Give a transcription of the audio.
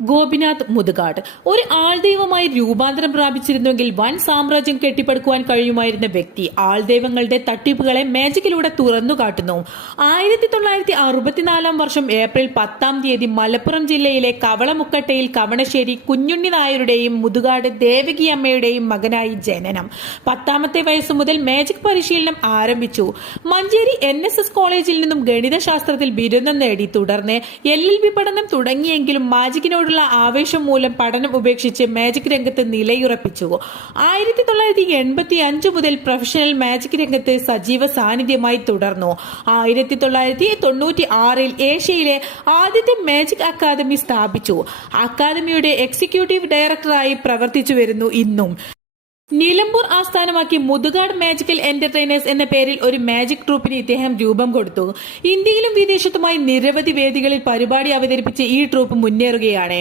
ഗോപിനാഥ് മുതുകാട് ഒരു ആൾദൈവമായി രൂപാന്തരം പ്രാപിച്ചിരുന്നുവെങ്കിൽ വൻ സാമ്രാജ്യം കെട്ടിപ്പടുക്കുവാൻ കഴിയുമായിരുന്ന വ്യക്തി ആൾദൈവങ്ങളുടെ തട്ടിപ്പുകളെ മാജിക്കിലൂടെ തുറന്നുകാട്ടുന്നു. 1964 വർഷം ഏപ്രിൽ 10 മലപ്പുറം ജില്ലയിലെ കവളമുക്കട്ടയിൽ കവണശ്ശേരി കുഞ്ഞുണ്ണി നായരുടെയും മുതുകാട് ദേവകിയമ്മയുടെയും മകനായി ജനനം. 10ാമത്തെ വയസ്സു മുതൽ മാജിക് പരിശീലനം ആരംഭിച്ചു. മഞ്ചേരി NSS കോളേജിൽ നിന്നും ഗണിതശാസ്ത്രത്തിൽ ബിരുദം നേടി. തുടർന്ന് LLB പഠനം തുടങ്ങിയെങ്കിലും മാജിക്കിനോട് ആവേശം മൂലം പഠനം ഉപേക്ഷിച്ച് മാജിക് രംഗത്ത് നിലയുറപ്പിച്ചു. 1985 മുതൽ പ്രൊഫഷണൽ മാജിക് രംഗത്ത് സജീവ സാന്നിധ്യമായി തുടർന്നു. 1996 ഏഷ്യയിലെ ആദ്യത്തെ മാജിക് അക്കാദമി സ്ഥാപിച്ചു. അക്കാദമിയുടെ എക്സിക്യൂട്ടീവ് ഡയറക്ടറായി പ്രവർത്തിച്ചു വരുന്നു ഇന്നും. നിലമ്പൂർ ആസ്ഥാനമാക്കി മുതുകാട് മാജിക്കൽ എന്റർടൈനേഴ്സ് എന്ന പേരിൽ ഒരു മാജിക് ട്രൂപ്പിന് ഇദ്ദേഹം രൂപം കൊടുത്തു. ഇന്ത്യയിലും വിദേശത്തുമായി നിരവധി വേദികളിൽ പരിപാടി അവതരിപ്പിച്ച് ഈ ട്രൂപ്പ് മുന്നേറുകയാണ്.